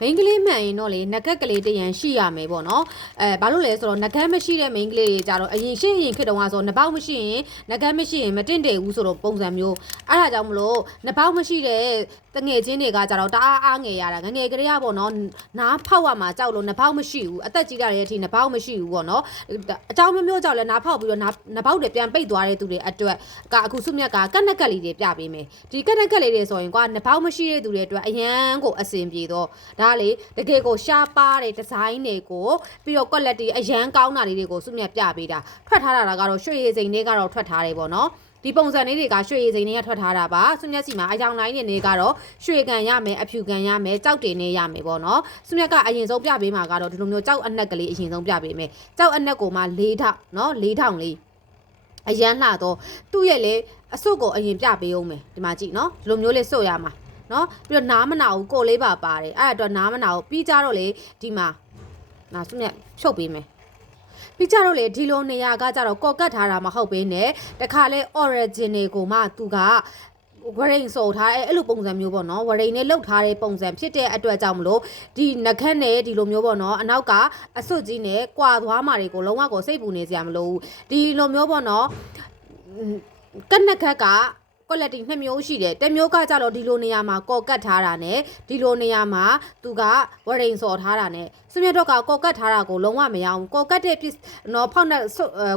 မိန်းကလေးမှန်ရင်တော့လေနဂက်ကလေးတရန်ရှိရမယ်ပေါ့နော်ဘာလို့လဲဆိုတော့နဂက်မရှိတဲ့မိန်းကလေးတွေကြတော့အရင်ရှင်းရင်ခေတ္တကဆိုနှပေါက်မရှိရင်နဂက်မရှိရင်မတင့်တယ်ဘူးဆိုတော့ပုံစံမျိုးအဲ့ဒါကြောင့်မလို့နှပေါက်မရှိတဲ့တငယ်ချင်းတွေကကြတော့တအားအားငယ်ရတာငငယ်ကလေးရပေါ့နော်နားဖောက်ရမှာကြောက်လို့နှပေါက်မရှိဘူးအသက်ကြီးကြတဲ့အထိနှပေါက်မရှိဘူးပေါ့နော်အကြောင်းမျိုးကြောက်လဲနားဖောက်ပြီးတော့နှပေါက်တွေပြန်ပိတ်သွားတဲ့သူတွေအတွက်ကအခုစုမြတ်ကကက်နက်ကက်လေးတွေပြပေးမယ်ဒီကက်နက်ကက်လေးတွေဆိုရင်ကွာနှပေါက်မရှိတဲ့သူတွေအတွက်အရန်ကိုအဆင်ပြေတော့ဒါလေတကယ်ကိုရှားပါတဲ့ဒီဇိုင်းတွေကိုပြီးတော့ quality အရန်ကောင်းတာလေးတွေကိုစုမြတ်ပြပေးတာထွက်ထားတာကတော့ရွှေရည်စိန်တွေကတော့ထွက်ထားတယ်ပေါ့နော်ဒီပုံစံလေးတွေကရွှေရည်စိန်တွေကထွက်ထားတာပါစုမြတ်စီမှာအယောင်လိုင်းတွေကတော့ရွှေကန်ရမယ်အဖြူကန်ရမယ်ကြောက်တင်နေရမယ်ပေါ့နော်စုမြတ်ကအရင်ဆုံးပြပေးမှာကတော့ဒီလိုမျိုးကြောက်အနက်ကလေးအရင်ဆုံးပြပေးမယ်ကြောက်အနက်ကိုမှ၄ထောင်နော်၄ထောင်လေးအရန်လှတော့သူ့ရဲ့လေအစုပ်ကိုအရင်ပြပေးအောင်မယ်ဒီမှာကြည့်နော်ဒီလိုမျိုးလေးစုပ်ရမှာနော်ပြီးတော့နားမနာဘူးကိုလေးပါပါတယ်အဲ့ဒါတော့နားမနာဘူးပြီးကြတော့လေဒီမှာနာစုမြတ်ဖြုတ်ပေးမယ်ပြီးကြတော့လေဒီလိုနေရာကကြတော့ကော့ကတ်ထားတာမဟုတ်ဘဲနဲ့တခါလဲ original ကိုမှသူကဝရိန်စော်ထားအဲ့လိုပုံစံမျိုးပေါ့နော်ဝရိန်နဲ့လှုပ်ထားတဲ့ပုံစံဖြစ်တဲ့အတွက်ကြောင့်မလို့ဒီနခက်နဲ့ဒီလိုမျိုးပေါ့နော်အနောက်ကအစွတ်ကြီးနဲ့ကွာသွားမှာတွေကိုလုံးဝကိုစိတ်ပူနေစရာမလိုဘူးဒီလိုမျိုးပေါ့နော်ကနခက်က quality နှစ်မျိုးရှိတယ်တစ်မျိုးကကြတော့ဒီလိုနေရာမှာကော့ကတ်ထားတာနဲ့ဒီလိုနေရာမှာသူကဝရိန်စော်ထားတာနဲ့စမြတ်တော့ကကော့ကတ်ထားတာကိုလုံးဝမရအောင်ကော့ကတ်တဲ့နော်ဖောက်နဲ့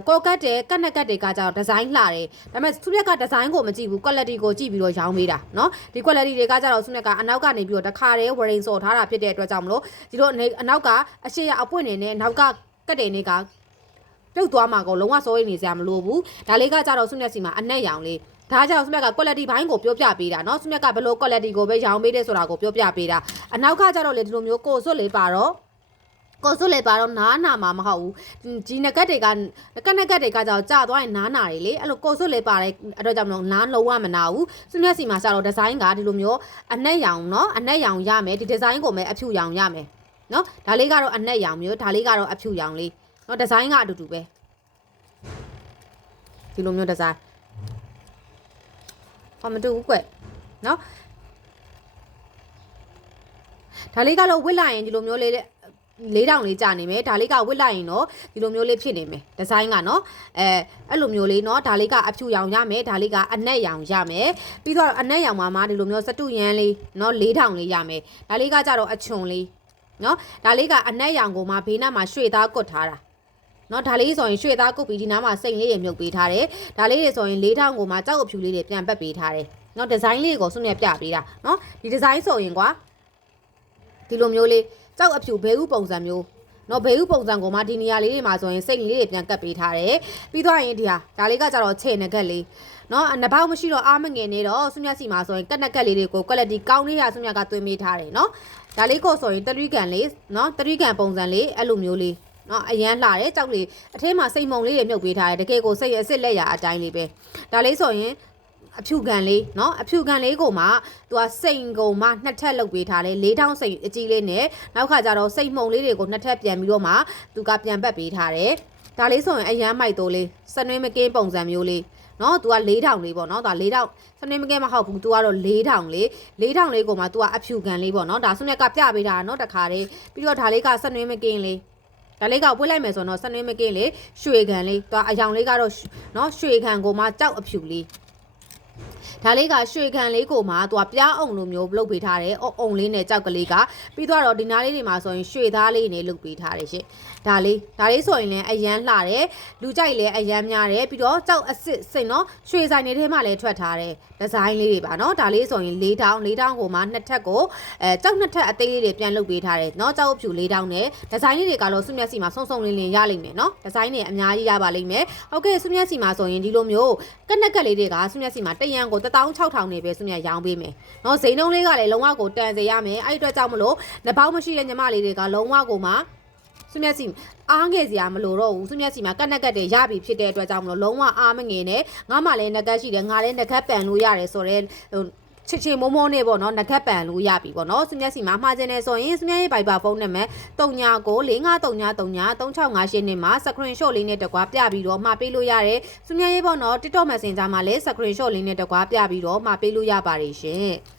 ကော့ကတ်တဲ့ကနက်ကတ်တွေကကြတော့ဒီဇိုင်းလှတယ်ဒါပေမဲ့စမြတ်ကဒီဇိုင်းကိုမကြည့်ဘူး quality ကိုကြည့်ပြီးတော့ရောင်းပေးတာနော်ဒီ quality တွေကကြတော့စမြတ်ကအနောက်ကနေပြီးတော့တခါတည်းဝရိန်စော်ထားတာဖြစ်တဲ့အတွက်ကြောင့်မလို့ဒီလိုအနောက်ကအရှိရအပွင့်နေနဲ့နောက်ကကတ်တယ်နေကပြုတ်သွားမှာကိုလုံးဝစိုးရိမ်နေစရာမလိုဘူးဒါလေးကကြတော့စမြတ်စီမှာအနက်ရောင်လေးဒါကြောင့်စမြတ်က quality ဘိုင်းကိုပြောပြပေးတာเนาะစမြတ်ကဘယ်လို quality ကိုပဲရောင်းပေးတယ်ဆိုတာကိုပြောပြပေးတာအနောက်ကကြတော့လေဒီလိုမျိုးကိုစွတ်လေးပါတော့နားနာမှာမဟုတ်ဘူးဒီနကက်တွေကကြောင့်ကြာသွားရင်နားနာတွေလေအဲ့လိုကိုစွတ်လေးပါတဲ့အတွက်ကြောင့်မလို့နားလုံးဝမနာဘူးစမြတ်စီမှာကျတော့ဒီဇိုင်းကဒီလိုမျိုးအနက်ရောင်เนาะအနက်ရောင်ရမယ်ဒီဒီဇိုင်းကိုပဲအဖြူရောင်ရမယ်เนาะဒါလေးကတော့အနက်ရောင်မျိုးဒါလေးကတော့အဖြူရောင်လေးเนาะဒီဇိုင်းကအတူတူပဲဒီလိုမျိုးဒီဇိုင်းမတူဘူးကွနော်ဒါလေးကတော့ဝစ်လိုက်ရင်ဒီလိုမျိုးလေး၄တောင်လေးကြာနေမယ်ဒါလေးကဝစ်လိုက်ရင်တော့ဒီလိုမျိုးလေးဖြစ်နေမယ်ဒီဇိုင်းကနော်အဲ့လိုမျိုးလေးနော်ဒါလေးကအဖြူရောင်ရမယ်ဒါလေးကအနက်ရောင်ရမယ်ပြီးတော့အနက်ရောင်မှာဒီလိုမျိုးစတုရန်လေးနော်၄တောင်လေးရမယ်ဒါလေးကကြတော့အချွန်လေးနော်ဒါလေးကအနက်ရောင်ကိုမှဘေးနားမှာရွှေသားကွတ်ထားတာနော်ဒါလေးဆိုရင်ရွှေသားကုတ်ပြီးဒီနားမှာစိတ်လေးတွေမြုပ်ပေးထားတယ်ဒါလေးတွေဆိုရင်၄ထောင်ကိုမှကြောက်အဖြူလေးတွေပြန်ပတ်ပေးထားတယ်နော်ဒီဇိုင်းလေးကိုစွန့်မြတ်ပြပေးတာနော်ဒီဒီဇိုင်းဆိုရင်ကွာဒီလိုမျိုးလေးကြောက်အဖြူဘဲဥပုံစံမျိုးနော်ဘဲဥပုံစံကိုမှဒီနေရာလေးတွေမှာဆိုရင်စိတ်လေးတွေပြန်ကပ်ပေးထားတယ်ပြီးတော့ရင်ဒါလေးကကြတော့ချဲ့နကက်လေးနော်နှပေါက်မရှိတော့အားမငယ်နေတော့စွန့်မြတ်စီမှာဆိုရင်ကက်နကက်လေးတွေကို quality ကောင်းလေးရစွန့်မြတ်ကသွင်းပေးထားတယ်နော်ဒါလေးကိုဆိုရင်တရီကန်လေးနော်တရီကန်ပုံစံလေးအဲ့လိုမျိုးလေးနော်အရန်လှတယ်ကြောက်လေးအထဲမှာစိတ်မုံလေးတွေမြုပ်ပေးထားတယ်တကယ်ကိုစိတ်အစ်စ်လက်ရအတိုင်းလေးပဲဒါလေးဆိုရင်အဖြူကန်လေးเนาะအဖြူကန်လေးကိုမှသူကစိန်ကုန်မှနှစ်ထပ်လုပ်ပေးထားတယ်၄ထောင်စိန်အကြီးလေးနဲ့နောက်ခါကျတော့စိတ်မှုံလေးတွေကိုနှစ်ထပ်ပြန်ပြီးတော့မှသူကပြန်ပတ်ပေးထားတယ်ဒါလေးဆိုရင်အရန်မိုက်တိုးလေးစနွေးမကင်းပုံစံမျိုးလေးเนาะသူက၄ထောင်လေးပေါ့เนาะဒါ၄ထောင်စနွေးမကင်းမဟုတ်ဘူးသူကတော့၄ထောင်လေးကိုမှသူကအဖြူကန်လေးပေါ့เนาะဒါဆုနဲ့ကပြပေးတာเนาะတခါလေးပြီးတော့ဒါလေးကစနွေးမကင်းလေးဒါလေးကဝှက်လိုက်မယ်ဆိုတော့စနွေးမကင်းလေးရွှေကန်လေးသူအယောင်လေးကတော့เนาะရွှေကန်ကိုမှကြောက်အဖြူလေးဒါလေးကရွှေခံလေးကိုမှသူကပြားအောင်လိုမျိုးလုပ်ပေးထားတယ်အုံလေးနဲ့ကြောက်ကလေးကပြီးတော့ဒီနားလေးတွေမှာဆိုရင်ရွှေသားလေးနဲ့လုပ်ပေးထားတယ်ရှင်ဒါလေးဆိုရင်လည်းအရန်လှတယ်လူကြိုက်လည်းအရန်များတယ်ပြီးတော့ကြောက်အစ်စ်စိတ်နော်ရွှေဆိုင်တွေထဲမှာလည်းထွက်ထားတယ်ဒီဇိုင်းလေးတွေပါနော်ဒါလေးဆိုရင်၄တောင်းကိုမှနှစ်ထပ်ကိုကြောက်နှစ်ထပ်အသေးလေးတွေပြန်လုပ်ပေးထားတယ်နော်ကြောက်ဖြူ၄တောင်းနဲ့ဒီဇိုင်းလေးတွေကတော့စုမျက်စီမှာဆုံလင်းရလိမ့်မယ်နော်ဒီဇိုင်းတွေအများကြီးရပါလိမ့်မယ်ဟုတ်ကဲ့စုမျက်စီမှာဆိုရင်ဒီလိုမျိုးကက်နက်ကက်လေးတွေကစုမျက်စီမှာတရန်ကို16000နေပဲစုမြတ်ရောင်းပေးမယ်เนาะဈေးနှုန်းလေးကလည်းလုံးဝကိုတန်စေရမယ်အဲ့အတွက်ကြောင့်မလို့နှပေါင်းမရှိတဲ့ညီမလေးတွေကလုံးဝကိုမှစုမြတ်စီအားငယ်စရာမလိုတော့ဘူးစုမြတ်စီမှာကက်နက်ကက်တွေရပြီဖြစ်တဲ့အတွက်ကြောင့်မလို့လုံးဝအားမငယ်နဲ့ငါမှလည်းနကက်ရှိတယ်ငါလည်းနကက်ပန်လို့ရတယ်ဆိုတော့ချစ်မိုးမိုးနဲ့ပေါ့နော်နကက်ပန်လို့ရပြီပေါ့နော်စုမြတ်စီမှာမှားခြင်းနဲ့ဆိုရင်စုမြတ်ရဲ့ Viber ဖုန်းနံပါတ်3993333658နဲ့မှာ screenshot လေးနဲ့တကွာပြပြီးတော့မှာပေးလို့ရတယ်စုမြတ်ရဲ့ပေါ့နော် TikTok Messenger မှာလည်း screenshot လေးနဲ့တကွာပြပြီးတော့မှာပေးလို့ရပါတယ်ရှင်